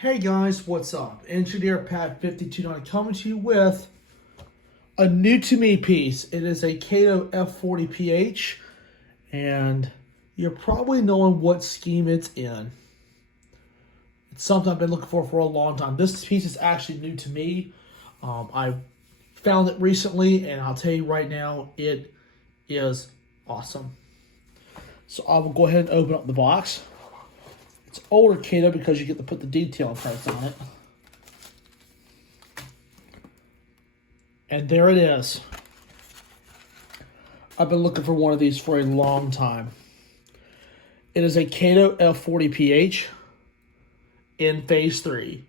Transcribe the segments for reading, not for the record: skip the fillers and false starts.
Hey guys, what's up? Engineer Pat 5290 coming to you with a new to me piece. It is a Kato F40PH, and you're probably knowing what scheme it's in. It's something I've been looking for a long time. This piece is actually new to me. I found it recently, and I'll tell you right now, it is awesome. So I will go ahead and open up the box. It's older Kato because you get to put the detail parts on it. And there it is. I've been looking for one of these for a long time. It is a Kato F40PH in Phase 3.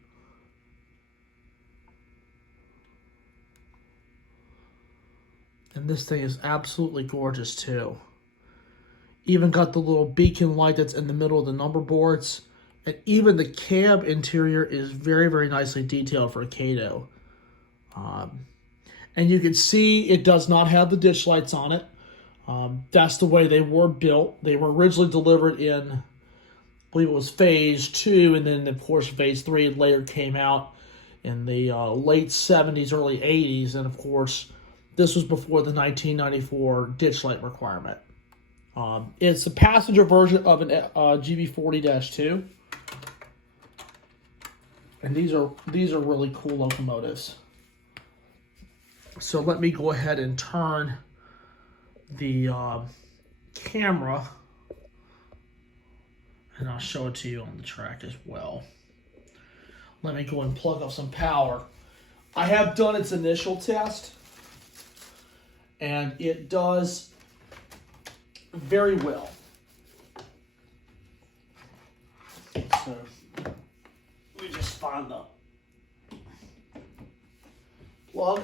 And this thing is absolutely gorgeous too. Even got the little beacon light that's in the middle of the number boards. And even the cab interior is very, very nicely detailed for a Kato. And you can see it does not have the ditch lights on it. That's the way they were built. They were originally delivered in, I believe it was Phase 2, and then of course Phase 3 later came out in the late 70s, early 80s. And of course, this was before the 1994 ditch light requirement. It's a passenger version of an GB40-2, and these are really cool locomotives. So let me go ahead and turn the camera, and I'll show it to you on the track as well. Let me go and plug up some power. I have done its initial test, and it does very well. So let me just find the plug.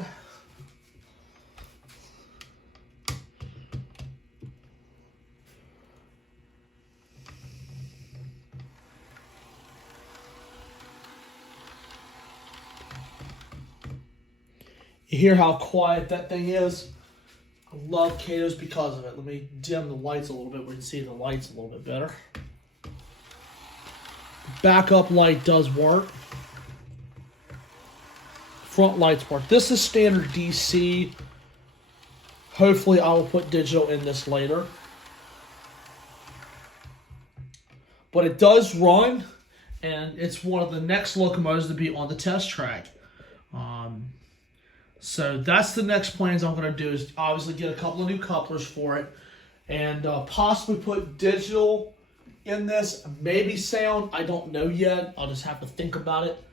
You hear how quiet that thing is? I love Katos because of it. Let me dim the lights a little bit. We can see the lights a little bit better. Backup light does work. Front lights work. This is standard DC. Hopefully I will put digital in this later. But it does run, and it's one of the next locomotives to be on the test track. So that's the next plans I'm going to do, is obviously get a couple of new couplers for it, and possibly put digital in this, maybe sound. I don't know yet. I'll just have to think about it.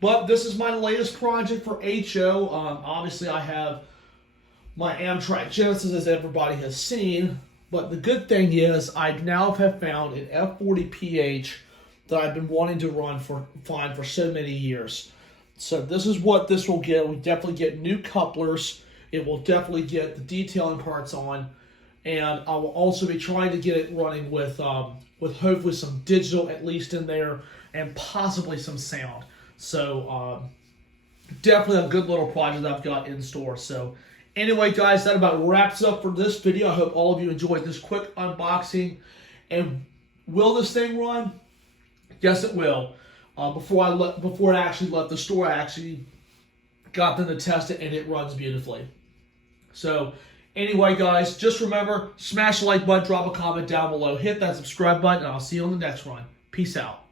But this is my latest project for HO. Obviously, I have my Amtrak Genesis, as everybody has seen. But the good thing is I now have found an F40PH that I've been wanting to find for so many years. So this is what this will get. We definitely get new couplers. It will definitely get the detailing parts on. And I will also be trying to get it running with hopefully some digital at least in there, and possibly some sound. So definitely a good little project I've got in store. So anyway, guys, that about wraps up for this video. I hope all of you enjoyed this quick unboxing. And will this thing run? Yes, it will. Before it actually left the store, I actually got them to test it, and it runs beautifully. So anyway, guys, just remember, smash the like button, drop a comment down below, hit that subscribe button, and I'll see you on the next one. Peace out.